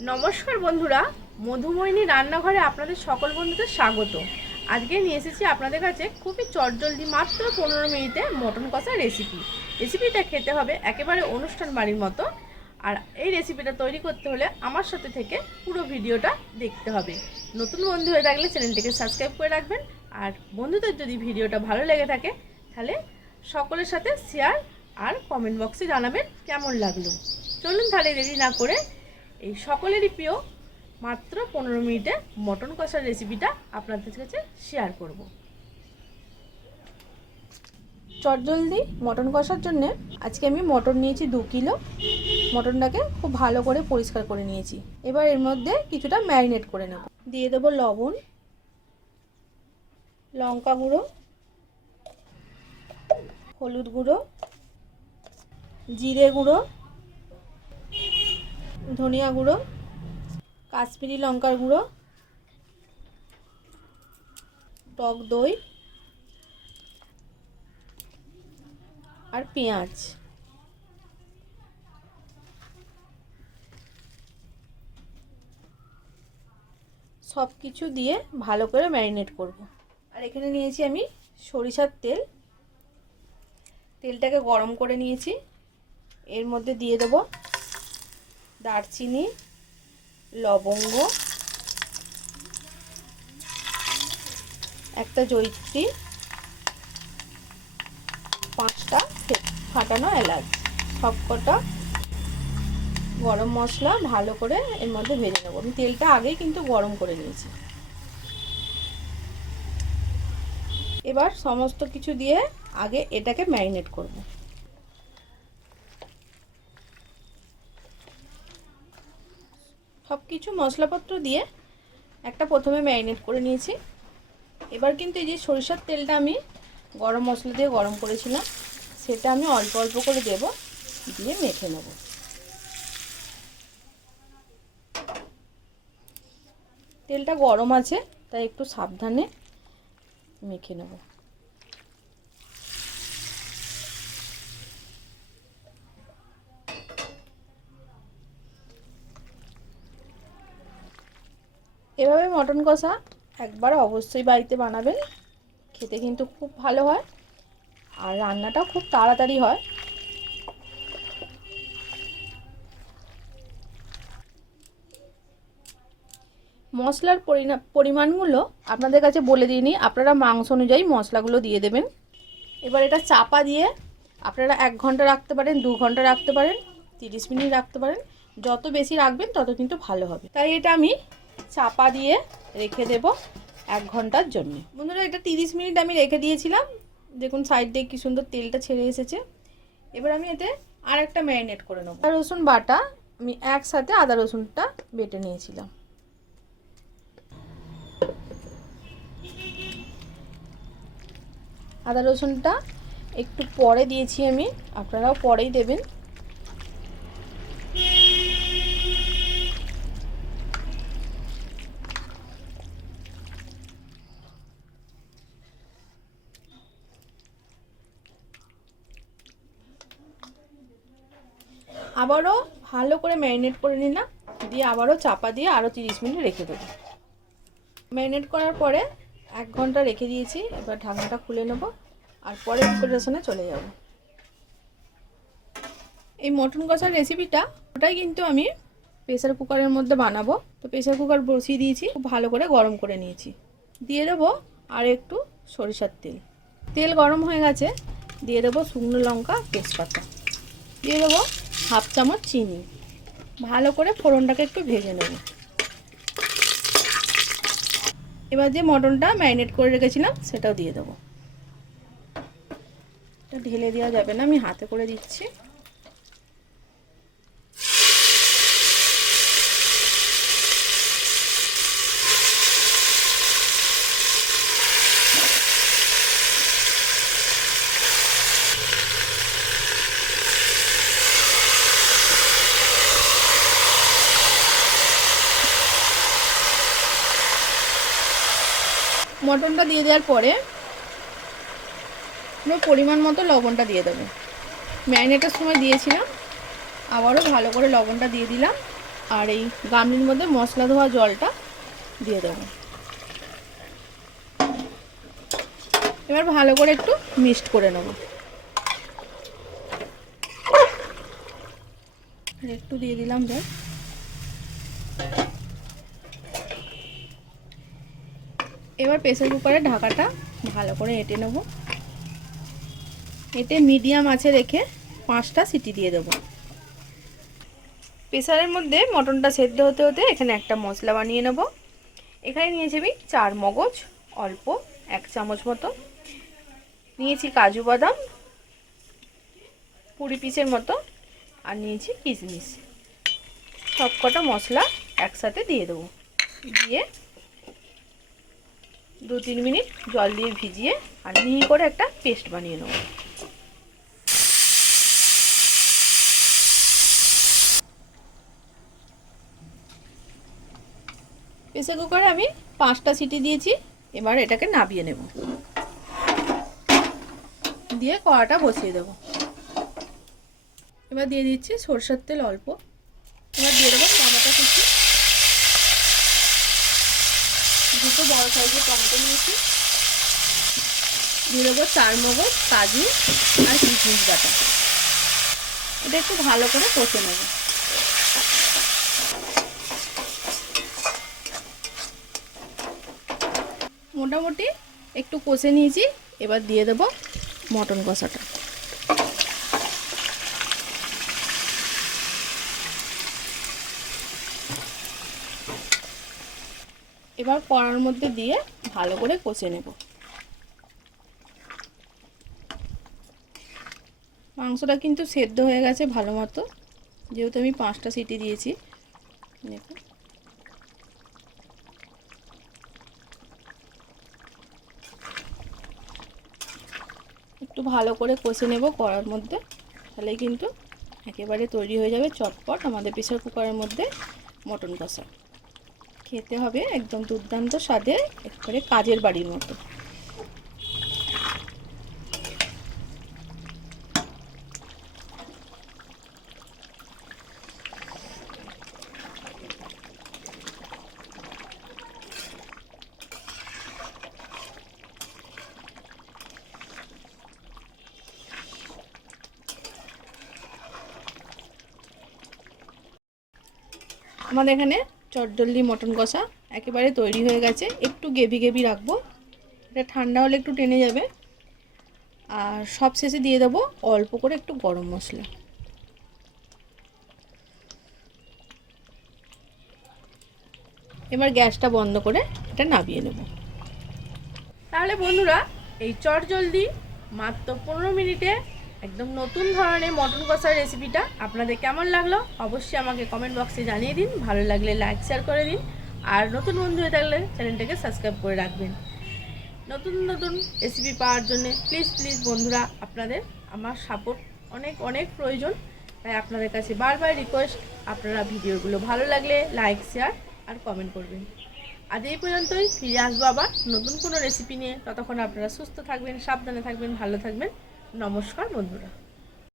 নমস্কার বন্ধুরা, মধুময়িনী রান্নাঘরে আপনাদের সকল বন্ধুদের স্বাগত। আজকে নিয়ে এসেছি আপনাদের কাছে খুবই চটজলদি মাত্র 15 মিনিটে মটন কষা রেসিপিটা খেতে হবে একেবারে অনুষ্ঠান বাড়ির মতো। আর এই রেসিপিটা তৈরি করতে হলে আমার সাথে থেকে পুরো ভিডিওটা দেখতে হবে। নতুন বন্ধু হয়ে থাকলে চ্যানেলটিকে সাবস্ক্রাইব করে রাখবেন। আর বন্ধুদের যদি ভিডিওটা ভালো লেগে থাকে তাহলে সকলের সাথে শেয়ার আর কমেন্ট বক্সে জানাবেন কেমন লাগলো। চলুন তাহলে দেরি না করে এই সকলেরই প্রিয় মাত্র 15 মিনিটে মটন কষার রেসিপিটা আপনাদের কাছে শেয়ার করব। চটজলদি মটন কষার জন্য আজকে আমি মটন নিয়েছি 2 কিলো। মটনটাকে খুব ভালো করে পরিষ্কার করে নিয়েছি। এবার এর মধ্যে কিছুটা ম্যারিনেট করে নেব। দিয়ে দেবো লবণ, লঙ্কা গুঁড়ো, হলুদ গুঁড়ো, জিরে গুঁড়ো, ধনিয়া গুঁড়ো, কাশ্মীরি লঙ্কার গুঁড়ো, টক দই আর পেঁয়াজ। সব কিছু দিয়ে ভালো করে ম্যারিনেট করব। আর এখানে নিয়েছি আমি সরিষার তেল। তেলটাকে গরম করে নিয়েছি। এর মধ্যে দিয়ে দেব দারচিনি, লবঙ্গ, একটা জয়িত্রী, 5টা ফাটানো এলাচ, সবকটা গরম মশলা ভালো করে এর মধ্যে ভেজে নেব। আমি তেলটা আগেই কিন্তু গরম করে নিয়েছি। এবার সমস্ত কিছু দিয়ে আগে এটাকে ম্যারিনেট করব। সব কিছু মশলাপত্র দিয়ে একটা প্রথমে ম্যারিনেট করে নিয়েছি। এবার কিন্তু এই যে সরিষার তেলটা আমি গরম মশলা দিয়ে গরম করেছিলাম, সেটা আমি অল্প অল্প করে দেব, দিয়ে মেখে নেব। তেলটা গরম আছে তাই একটু সাবধানে মেখে নেব। এভাবে মটন কষা একবার অবশ্যই বাড়িতে বানাবেন, খেতে কিন্তু খুব ভালো হয় আর রান্নাটাও খুব তাড়াতাড়ি হয়। মশলার পরিমাণগুলো আপনাদের কাছে বলে দিইনি, আপনারা মাংস অনুযায়ী মশলাগুলো দিয়ে দেবেন। এবার এটা চাপা দিয়ে আপনারা 1 ঘন্টা রাখতে পারেন, 2 ঘন্টা রাখতে পারেন, 30 মিনিট রাখতে পারেন। যত বেশি রাখবেন তত কিন্তু ভালো হবে। তাই এটা আমি চাপা দিয়ে রেখে দেব 1 ঘন্টার জন্য। বন্ধুরা, এটা 30 মিনিট আমি রেখে দিয়েছিলাম। দেখুন সাইড দিয়ে কি সুন্দর তেলটা ছেড়ে এসেছে। এবার আমি এতে আর একটা ম্যারিনেট করে নেব। আদা রসুন বাটা আমি একসাথে আদা রসুনটা বেটে নিয়েছিলাম। আদা রসুনটা একটু পরে দিয়েছি আমি, আপনারাও পরেই দেবেন। আবারও ভালো করে ম্যারিনেট করে নিলাম, দিয়ে আবারও চাপা দিয়ে আরও 30 মিনিট রেখে দেবো। ম্যারিনেট করার পরে 1 ঘন্টা রেখে দিয়েছি। এবার ঢাকনাটা খুলে নেব আর পরে প্রিপারেশনে চলে যাব। এই মটন কষার রেসিপিটা ওটাই কিন্তু আমি প্রেসার কুকারের মধ্যে বানাবো। তো প্রেসার কুকার বসিয়ে দিয়েছি, খুব ভালো করে গরম করে নিয়েছি। দিয়ে দেবো আর একটু সরিষার তেল। তেল গরম হয়ে গেছে, দিয়ে দেবো শুকনো লঙ্কা, তেজপাতা, দিয়ে দেবো 1/2 চামচ চিনি। ভালো করে ফোড়নটাকে একটু ভেজে নেব। এবার যে মটনটা ম্যারিনেট করে রেখেছিলাম সেটাও দিয়ে দেবো। এটা ঢেলে দেওয়া যাবে না, আমি হাতে করে দিচ্ছি। মটনটা দিয়ে দেওয়ার পরে পুরো পরিমাণ মতো লবণটা দিয়ে দেবো। ম্যারিনেটের সময় দিয়েছিলাম, আবারও ভালো করে লবণটা দিয়ে দিলাম। আর এই গামলির মধ্যে মশলা ধোয়া জলটা দিয়ে দেবো। এবার ভালো করে একটু মিক্সড করে নেব। একটু দিয়ে দিলাম জল। এবার প্রেসার কুকারের ঢাকাটা ভালো করে এঁটে নেব। এতে মিডিয়াম আঁচে রেখে 5টা সিটি দিয়ে দেবো। প্রেসারের মধ্যে মটনটা সেদ্ধ হতে হতে এখানে একটা মশলা বানিয়ে নেব। এখানে নিয়েছি আমি 4 মগজ, অল্প 1 চামচ মতো নিয়েছি, কাজু বাদাম 20 পিসের মতো, আর নিয়েছি কিশমিশ। সবকটা মশলা একসাথে দিয়ে দেবো। দিয়ে 2-3 মিনিট জল দিয়ে ভিজিয়ে আর মিহি করে একটা পেস্ট বানিয়ে নেব। প্রেসার কুকারে আমি 5টা সিটি দিয়েছি। এবার এটাকে নাবিয়ে নেব, দিয়ে কড়াটা বসিয়ে দেব। এবার দিয়ে দিচ্ছি সরষের তেল অল্প। এবার দিয়ে দেবো টমেটো কুচি, 2 বড় সাইজের টমেটো নিয়েছি। দিয়ে দেবো 4 মগজ, কাজু আর কিশমিশ বাটা। এটা একটু ভালো করে কষে নেব। মোটামুটি একটু কষে নিয়েছি। এবার দিয়ে দেব মটন কষাটা। এবার কড়ার মধ্যে দিয়ে ভালো করে কষে নেব। মাংসটা কিন্তু সেদ্ধ হয়ে গেছে ভালো মতো, যেহেতু আমি 5টা সিটি দিয়েছি। দেখুন একটু ভালো করে কষে নেব কড়ার মধ্যে, তাহলে কিন্তু একেবারে তৈরি হয়ে যাবে চটপট আমাদের প্রেসার কুকারের মধ্যে মটন কষা। খেতে হবে একদম দুর্দান্ত স্বাদে, একেবারে কাজের বাড়ির মতো। আমাদের এখানে চটজলদি মটন কষা একেবারে তৈরি হয়ে গেছে। একটু গ্রেভি গ্রেভি রাখবো, এটা ঠান্ডা হলে একটু টেনে যাবে। আর সব শেষে দিয়ে দেবো অল্প করে একটু গরম মশলা। এবার গ্যাসটা বন্ধ করে এটা নামিয়ে নেব। তাহলে বন্ধুরা, এই চটজলদি মাত্র 15 মিনিটে একদম নতুন ধরনের মটন কষার রেসিপিটা আপনাদের কেমন লাগলো অবশ্যই আমাকে কমেন্ট বক্সে জানিয়ে দিন। ভালো লাগলে লাইক শেয়ার করে দিন, আর নতুন বন্ধু হয়ে থাকলে চ্যানেলটাকে সাবস্ক্রাইব করে রাখবেন। নতুন নতুন রেসিপি পাওয়ার জন্য প্লিজ প্লিজ বন্ধুরা, আপনাদের আমার সাপোর্ট অনেক অনেক প্রয়োজন। তাই আপনাদের কাছে বারবার রিকোয়েস্ট, আপনারা ভিডিওগুলো ভালো লাগলে লাইক শেয়ার আর কমেন্ট করবেন। আজ এই পর্যন্তই, ফিরে আসবো আবার নতুন কোনো রেসিপি নিয়ে। ততক্ষণ আপনারা সুস্থ থাকবেন, সাবধানে থাকবেন, ভালো থাকবেন। নমস্কার বন্ধুরা।